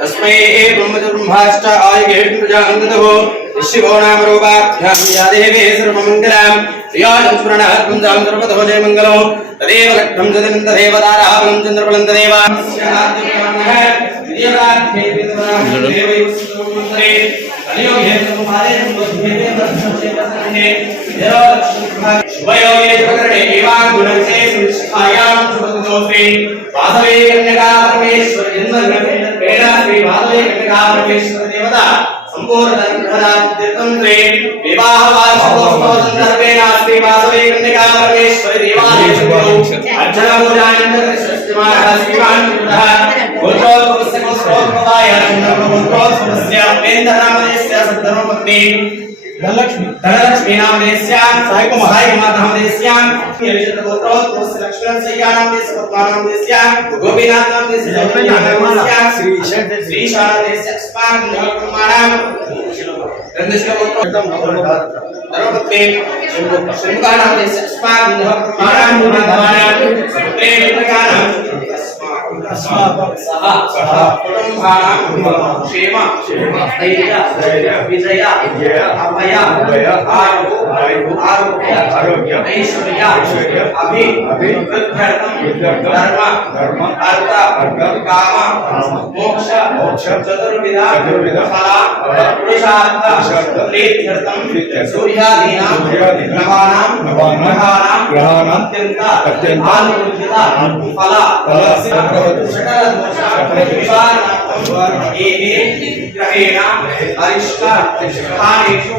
तस्मै ब्रह्मश्च आयुर्जानन्दो शिवो नाम रूपाभ्यां या देवी सर्वमङ्गलां प्रियां स्मरणात् पुंसां सर्वतो जय मङ्गलो तदेव लक्ष्मं जदं तदेव ताराबलं चन्द्रबलं तदेव शुभयोगे प्रकरणे एवां गुणसे सुनिष्ठायां शुभदोषे वासवे कन्यका परमेश्वर जन्मग्रहणेन श्री वासवे कन्यका परमेश्वर देवता संपूर्ण तीर्थंत्रे विवाह वार्षिकोत्सव संदर्भेन श्री वासवे कन्यका परमेश्वर देवालये अर्चना पूजानंद कृष्णस्मारः श्रीमान गोत्रोत्सवस्य गोत्रोत्सवाय चन्द्रगोत्रोत्सवस्य वेन्दनामयस्य सद्धर्मपत्नी धनलक्ष्मी नामदेस्यां साईकुमारनामदेस्यां गोत्रोत्सवस्य लक्ष्मणसय्यानामदेस्य पद्मानामदेस्यां गोपीनाथ नामदेस्य जगन्नाथनामदेस्यां श्रीशानामदेस्य अस्माकं ग्रंथस्य गोत्रोत्सवं धर्मपत्नी शंभुकानामदेस्य अस्माकं क्षेम स्थैर्य विजय अभय आरोग्य ऐश्वर्य अभिवृद्ध्यर्थं धर्म अर्थ काम मोक्ष चतुर्विध फल पुरुषार्थ प्रीत्यर्थं सूर्यादीनां ग्रहाणां अत्यंत आनुकूल्यता फल ग्रहेण अरिष्ट स्थानेषु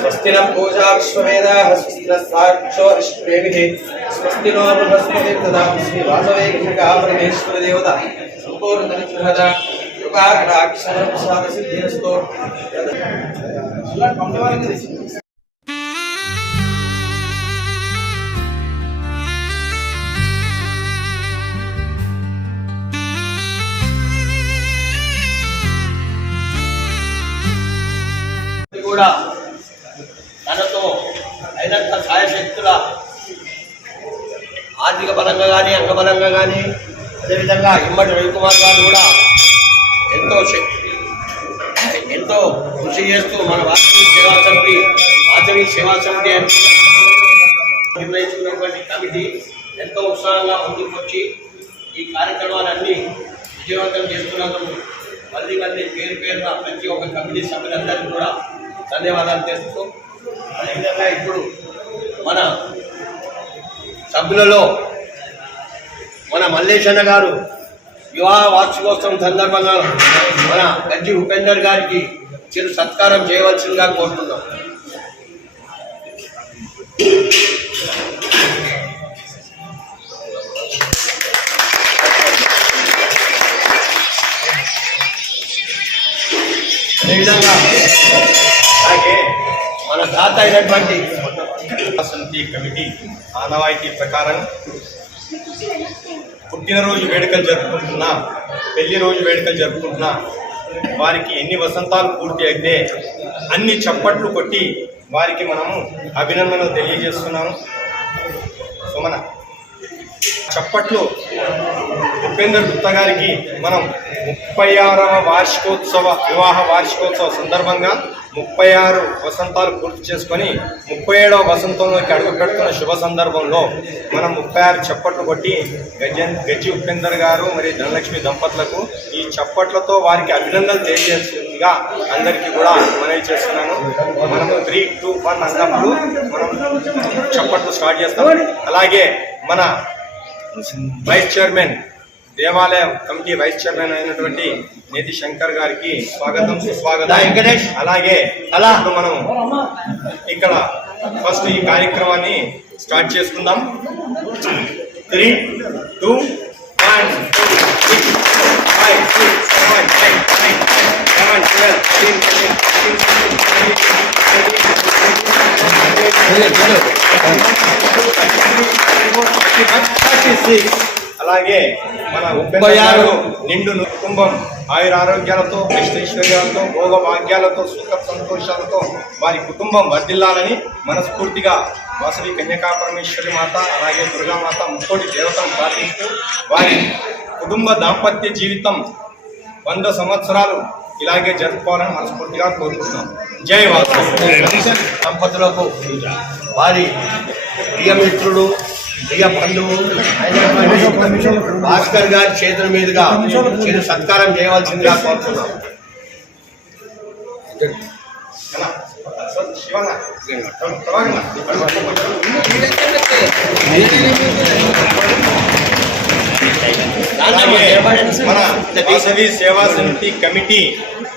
स्वस्ति न पूजा विश्ववेदाः स्वस्ति न साक्षो अश्वेभिः स्वस्ति नो बृहस्पति तदा श्री वासवे कन्यका परमेश्वर देवता संपूर्ण अनुग्रहदा कृपा कटाक्ष प्रसाद सिद्धिरस्तु కూడా తనతో అయినంత సాయశక్తుల ఆర్థిక పరంగా కానీ అంగబలంగా కానీ అదేవిధంగా ఇమ్మడి రవికుమార్ గారు కూడా ఎంతో కృషి చేస్తూ మన వాసవి సేవా సమితి నిర్ణయించుకున్నటువంటి కమిటీ ఎంతో ఉత్సాహంగా ముందుకు వచ్చి ఈ కార్యక్రమాలన్నీ విజయవంతం చేస్తున్నందుకు మళ్ళీ పేరు పేరున ప్రతి ఒక్క కమిటీ సభ్యులందరికీ కూడా ధన్యవాదాలు చేస్తూ అదేవిధంగా ఇప్పుడు మన సభ్యులలో మన మల్లేశన్న గారు వివాహ వార్షికోత్సవం సందర్భంగా మన గజ్జి ఉపేందర్ గారికి చిరు సత్కారం చేయవలసిందిగా కోరుతున్నాం. అదేవిధంగా అలాగే మన దాత అయినటువంటి సమితి కమిటీ ఆనవాయితీ ప్రకారం పుట్టినరోజు వేడుకలు జరుపుకుంటున్నా పెళ్లి రోజు వేడుకలు జరుపుకుంటున్నా వారికి ఎన్ని వసంతాలు పూర్తి అయితే అన్ని చప్పట్లు కొట్టి వారికి మనము అభినందనలు తెలియజేస్తున్నాము. సుమన చప్పట్లు ఉపేందర్ గుప్తా గారికి మనం 36వ వార్షికోత్సవ వివాహ వార్షికోత్సవ సందర్భంగా 36 వసంతాలు పూర్తి చేసుకొని 37వ వసంతంలోకి అడుగుపెడుతున్న శుభ సందర్భంలో మనం 36 చప్పట్లు కొట్టి గజ్జి ఉపేందర్ గారు మరియు ధనలక్ష్మి దంపతులకు ఈ చప్పట్లతో వారికి అభినందనలు తెలియజేస్తుందిగా అందరికీ కూడా మనవి చేస్తున్నాను. మనము 3, 2, 1 అన్నప్పుడు మనం చప్పట్లు స్టార్ట్ చేస్తాం. అలాగే మన వైస్ చైర్మన్ దేవాలయ కమిటీ వైస్ చైర్మన్ అయినటువంటి నేతి శంకర్ గారికి స్వాగతం సుస్వాగతం. వెంకటేష్ అలాగే మనం ఇక్కడ ఫస్ట్ ఈ కార్యక్రమాన్ని స్టార్ట్ చేసుకుందాం. 3, 2, 1 6 5 6 7 8 9 10 11 12 13 14 15 అలాగే మన ఉపయాలు నిండు కుటుంబం ఆయుర ఆరోగ్యాలతో ఐశ్వర్యాలతో భోగ భాగ్యాలతో సుఖ సంతోషాలతో వారి కుటుంబం వర్ధిల్లాలని మనస్ఫూర్తిగా వాసవి కన్యకా పరమేశ్వరి మాత అలాగే దుర్గామాత ముక్కోటి దేవతను ప్రార్థిస్తూ వారి కుటుంబ దాంపత్య జీవితం 100 సంవత్సరాలు ఇలాగే జరుపుకోవాలని మనస్ఫూర్తిగా కోరుకుంటున్నాం. జై వాసవి. దంపతులకు వారి ప్రియమిత్రుడు ప్రియ బంధువు భాస్కర్ గారి చేతుల మీదుగా చిరు సత్కారం చేయవలసిందిగా కోరుతున్నాం. మన వాసవి సేవా సమితి కమిటీ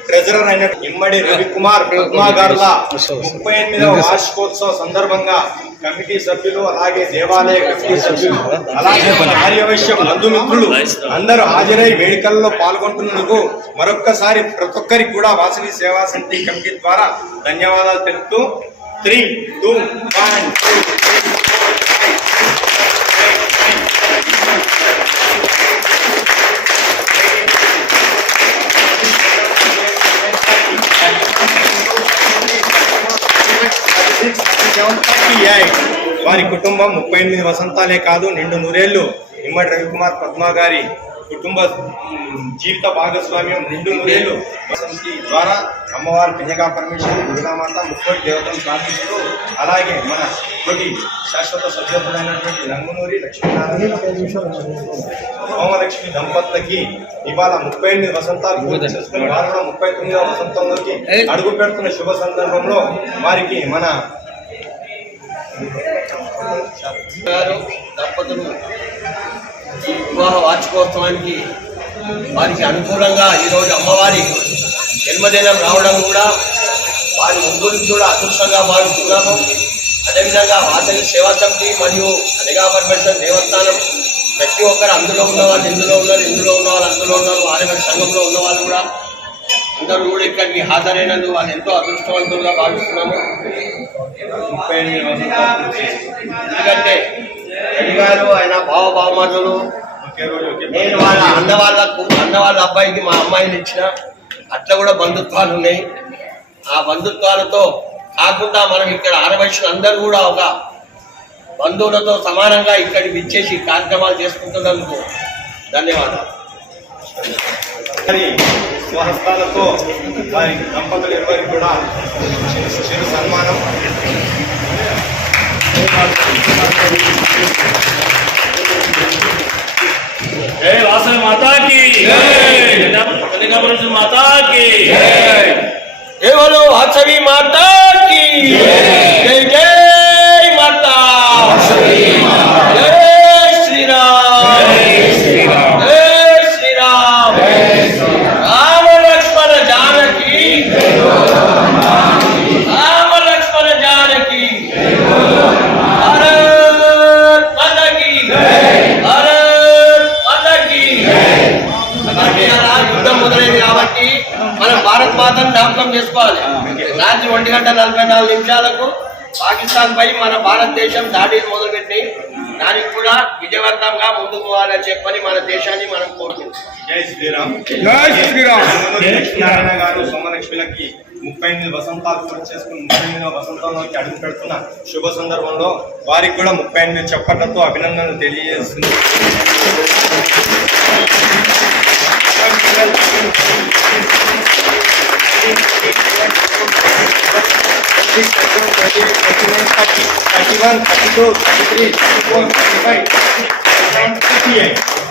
ట్రెజరర్ అయిన ఇమ్మడి రవికుమార్ పద్మా గారుల 38వ వార్షికోత్సవ సందర్భంగా కమిటీ సభ్యులు అలాగే దేవాలయ కమిటీ సభ్యులు అలాగే ఆర్యవైశ్య బంధుమిత్రులు అందరూ హాజరై వేడుకల్లో పాల్గొంటున్నందుకు మరొక్కసారి ప్రతి ఒక్కరికి కూడా వాసవి సేవా సమితి కమిటీ ద్వారా ధన్యవాదాలు తెలుపుతూ 3, 2, 1, 2, 3. వారి కుటుంబం 38 వసంతాలే కాదు నిండు నూరేళ్లు ఇమ్మడి రవికుమార్ పద్మా గారి కుటుంబ జీవిత భాగస్వామ్యం నిండు నూరేళ్లు సమితి ద్వారా అమ్మవారి కన్యకా పరమేశ్వరి దుర్గామాత ముక్కోటి దేవతను ప్రార్థిస్తూ అలాగే మన తోటి శాశ్వత సభ్యులైనటువంటి రంగునూరి లక్ష్మీనారాయణ సోమలక్ష్మి దంపతులకి ఇవాళ 38 వసంతాలు పూర్తి చేసుకుని వారు కూడా 39వ వసంతంలోకి అడుగు పెడుతున్న శుభ సందర్భంలో వారికి మన దంపతులు ఈ వివాహ వార్షికోత్సవానికి వారికి అనుకూలంగా ఈరోజు అమ్మవారి జన్మదినం రావడం కూడా వారి ముగ్గురికి కూడా అదృష్టంగా భావిస్తున్నాము. అదేవిధంగా వాసవి సేవా సమితి మరియు కన్యకా పరమేశ్వరి దేవస్థానం ప్రతి ఒక్కరు అందులో ఉన్న వాళ్ళు ఇందులో ఉన్నారు, ఇందులో ఉన్న వాళ్ళు అందులో ఉన్నారు, ఆర్యవైశ్య సంఘంలో ఉన్న వాళ్ళు కూడా అందరూ కూడా ఇక్కడికి హాజరైనందుకు వాళ్ళు ఎంతో అదృష్టవంతులుగా భావిస్తున్నాము. ఎందుకంటే అడిగారు ఆయన బావబావమరులు నేను వాళ్ళ అన్న వాళ్ళ అబ్బాయికి మా అమ్మాయిని ఇచ్చిన అట్లా కూడా బంధుత్వాలు ఉన్నాయి. ఆ బంధుత్వాలతో కాకుండా మనం ఇక్కడ ఆర్యవైశ్యులు అందరూ కూడా ఒక బంధువులతో సమానంగా ఇక్కడికి విచ్చేసి కార్యక్రమాలు చేసుకుంటున్నందుకు ధన్యవాదాలు. స్వహస్తాలతో వారి దంపతులు ఎవరికి కూడా చిరు సన్మానం. जय वासवी माता की जय, कन्यका परमेश्वरी माता की जय, जय बोलो वासवी माता की जय, जय माता जय श्री राम, जय श्री राम, राम लक्ष्मण जानकी, राम लक्ष्मण जानकी, भारत माता की యుద్ధం మొదలైంది కాబట్టి మనం భారత్ మాతను జ్ఞాపకం చేసుకోవాలి. రాత్రి 1:44 పాకిస్తాన్ పై మన భారతదేశం దాడిని మొదలుపెట్టి దానికి కూడా విజయవంతంగా ముందుకు పోవాలని చెప్పని మన దేశాన్ని మనం కోరుకుంటాం. జై శ్రీరామ్. జై శ్రీరామ్. లక్ష్మీనారాయణ గారు సోమలక్ష్మిలకి 38 వసంతాలు పూర్తి చేసుకుని 39వ వసంతంలోకి అడుగు పెడుతున్న శుభ సందర్భంలో వారికి కూడా 38 చప్పట్లతో అభినందనలు తెలియజేస్తుంది.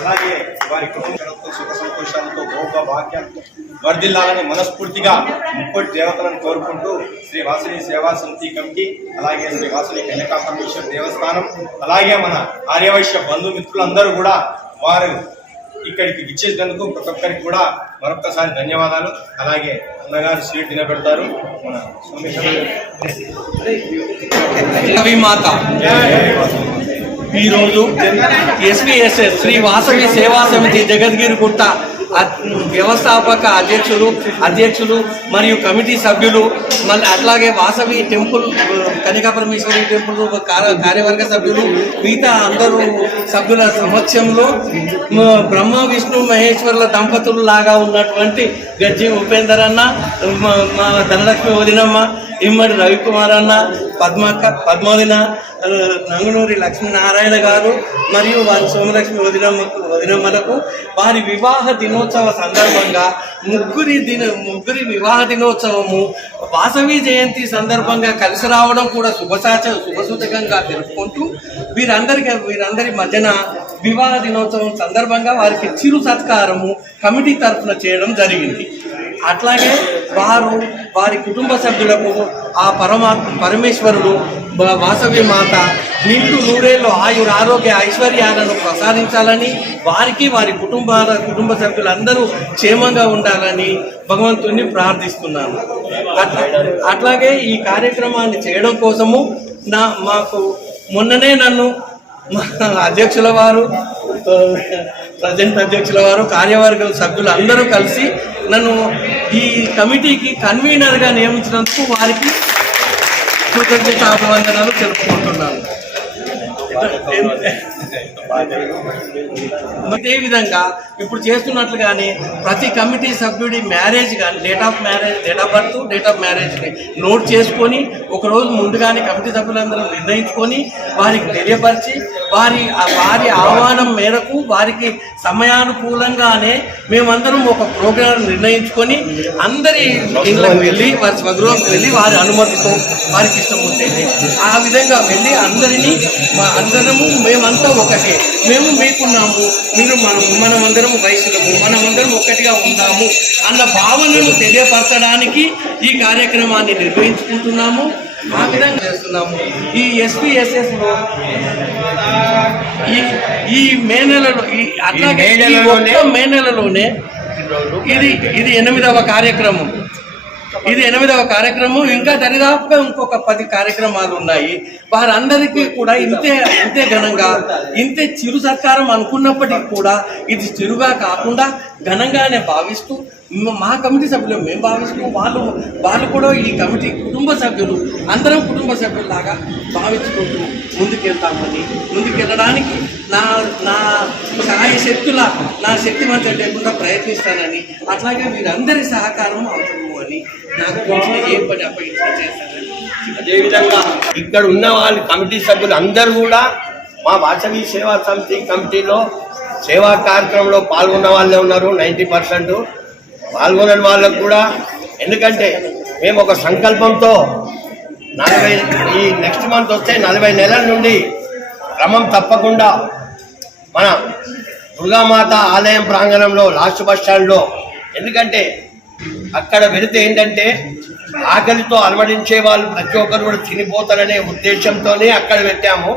అలాగే వారి కుటుంబాలతో సుఖ సంతోషాలతో భోగ భాగ్యాలతో వర్ధిల్లాలని మనస్ఫూర్తిగా ముక్కోటి దేవతలను కోరుకుంటూ శ్రీ వాసవి సేవా సమితి కమిటీ అలాగే శ్రీ వాసవి కన్యకా పరమేశ్వరి దేవస్థానం అలాగే మన ఆర్యవైశ్య బంధుమిత్రులందరూ కూడా వారు ఇక్కడికి విచ్చేసినందుకు ప్రతి ఒక్కరికి కూడా మరొక్కసారి ధన్యవాదాలు. అలాగే అన్నగారు స్వీట్ తినబెడతారు. మన మాత ఈరోజు ఎస్విఎస్ఎస్ శ్రీ వాసవి సేవా సమితి జగద్గిరిగుట్ట వ్యవస్థాపక అధ్యక్షులు మరియు కమిటీ సభ్యులు, మళ్ళీ అట్లాగే వాసవి టెంపుల్, కనికాపరమేశ్వరి టెంపుల్ కార్యవర్గ సభ్యులు, మిగతా అందరూ సభ్యుల సమక్షంలో బ్రహ్మ విష్ణు మహేశ్వరుల దంపతులు లాగా ఉన్నటువంటి గజ్జి ఉపేందర్ అన్న, మా ధనలక్ష్మి వదినమ్మ, ఇమ్మడి రవికుమార్ అన్న, పద్మవదిన, నంగునూరి లక్ష్మీనారాయణ గారు మరియు వారి సోమలక్ష్మి వదినమ్మలకు వారి వివాహ దినోత్సవ సందర్భంగా ముగ్గురి వివాహ దినోత్సవము వాసవి జయంతి సందర్భంగా కలిసి రావడం కూడా శుభసూచకంగా తెలుపుకుంటూ వీరందరి మధ్యన వివాహ దినోత్సవం సందర్భంగా వారికి చిరు సత్కారము కమిటీ తరఫున చేయడం జరిగింది. అట్లాగే వారి కుటుంబ సభ్యులకు ఆ పరమేశ్వరుడు వాసవి మాత నిండు నూరేళ్ళు ఆరోగ్య ఐశ్వర్యాలను ప్రసాదించాలని, వారికి వారి కుటుంబ సభ్యులందరూ క్షేమంగా ఉండాలని భగవంతుణ్ణి ప్రార్థిస్తున్నాను. అట్లాగే ఈ కార్యక్రమాన్ని చేయడం కోసము మాకు మొన్ననే నన్ను అధ్యక్షుల వారు, ప్రజెంట్ అధ్యక్షుల వారు, కార్యవర్గ సభ్యులు అందరూ కలిసి నన్ను ఈ కమిటీకి కన్వీనర్గా నియమించినందుకు వారికి కృతజ్ఞతాభివందనాలు తెలుపుకుంటున్నాను. ఇదే విధంగా ఇప్పుడు చేస్తున్నట్లుగానే ప్రతి కమిటీ సభ్యుడి మ్యారేజ్ కానీ date of birth, date of మ్యారేజ్ని నోట్ చేసుకొని ఒకరోజు ముందుగానే కమిటీ సభ్యులందరూ నిర్ణయించుకొని వారికి తెలియపరిచి వారి ఆహ్వానం మేరకు వారికి సమయానుకూలంగానే మేమందరం ఒక ప్రోగ్రాం నిర్ణయించుకొని అందరి ఇళ్ళకి వెళ్ళి వారి స్వగృహంకి వెళ్ళి వారి అనుమతితో వారికి ఇష్టం ఉంటే ఆ విధంగా వెళ్ళి అందరము మేమంతా ఒకటే, మేము మీకున్నాము, మీరు మనమందరం వయసులము, మనమందరం ఒకటిగా ఉందాము అన్న భావనను తెలియపరచడానికి ఈ కార్యక్రమాన్ని నిర్వహించుకుంటున్నాము. ఆ విధంగా చేస్తున్నాము. ఈ ఎస్పీఎస్ఎస్లో ఈ మే నెలలో అట్లాగే మే నెలలోనే ఇది 8వ కార్యక్రమం. ఇంకా దరిదాపుగా ఇంకొక 10 కార్యక్రమాలు ఉన్నాయి. వారందరికీ కూడా ఇంతే ఘనంగా, ఇంతే చిరు సత్కారం అనుకున్నప్పటికీ కూడా ఇది చిరుగా కాకుండా ఘనంగానే భావిస్తూ మా కమిటీ సభ్యులు మేము భావిస్తూ వాళ్ళు కూడా ఈ కమిటీ కుటుంబ సభ్యులు అందరం కుటుంబ సభ్యుల్లాగా భావించుకుంటూ ముందుకెళ్ళడానికి నా శక్తి మంత్రం లేకుండా ప్రయత్నిస్తానని, అట్లాగే వీరందరి సహకారం అవసరము అని నాకు ఏ పని అప్పగించాలని. అదేవిధంగా ఇక్కడ ఉన్న వాళ్ళు కమిటీ సభ్యులు అందరూ కూడా మా వాసవి సేవా సమితి కమిటీలో సేవా కార్యక్రమంలో పాల్గొన్న వాళ్ళే ఉన్నారు. 90% పాల్గొనని వాళ్ళకు కూడా, ఎందుకంటే మేము ఒక సంకల్పంతో ఈ నెక్స్ట్ మంత్ వస్తే 40 నెలల నుండి క్రమం తప్పకుండా మన దుర్గామాత ఆలయం ప్రాంగణంలో లాస్ట్ బస్ స్టాండ్లో, ఎందుకంటే అక్కడ వెళితే ఏంటంటే ఆకలితో అలమడించే వాళ్ళు ప్రతి ఒక్కరు కూడా తినిపోతారనే ఉద్దేశంతోనే అక్కడ పెట్టాము.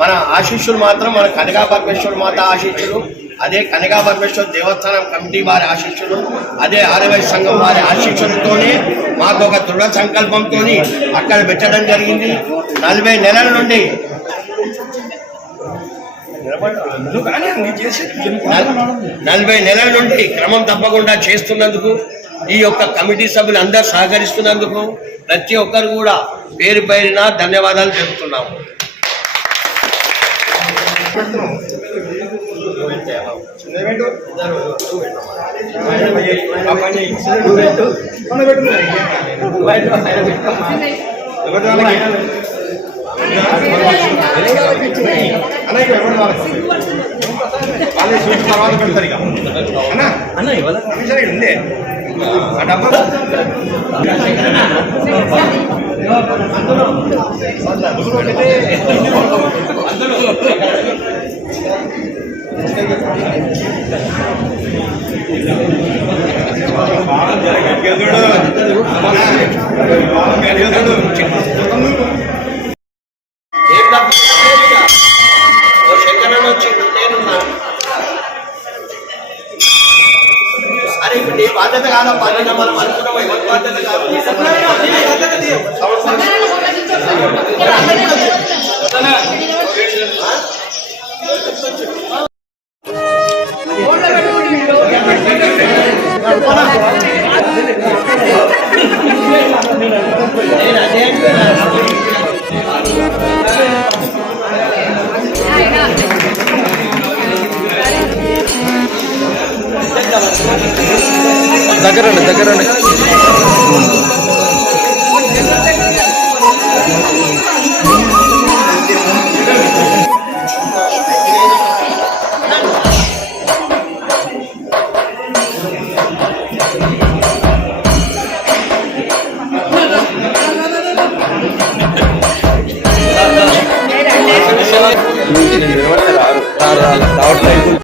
మన ఆశీస్సులు మాత్రం మన కనకాపరమేశ్వర మాత ఆశీస్సులు, అదే కనకాపరమేశ్వర దేవస్థానం కమిటీ వారి ఆశీస్సులు, అదే ఆర్యవైశ్య సంఘం వారి ఆశీస్సులతోనే మాకు ఒక దృఢ సంకల్పంతో అక్కడ పెట్టడం జరిగింది. 40 నెలల నుండి 40 నెలల నుండి క్రమం తప్పకుండా చేస్తున్నందుకు, ఈ యొక్క కమిటీ సభ్యులు అందరూ సహకరిస్తున్నందుకు ప్రతి ఒక్కరు కూడా పేరు పేరున ధన్యవాదాలు తెలుపుతున్నాము. తర్వాత పెడతారు ఇక అన్న ఉందే ఆ డబ్బా అరే ఇప్పుడు నీ బాధ్యత కాదా? బాధ్యత మనం అనుకున్నాం, ఎవరి బాధ్యత కాదు. దగ్గరండి దగ్గరండి రావట్లేదు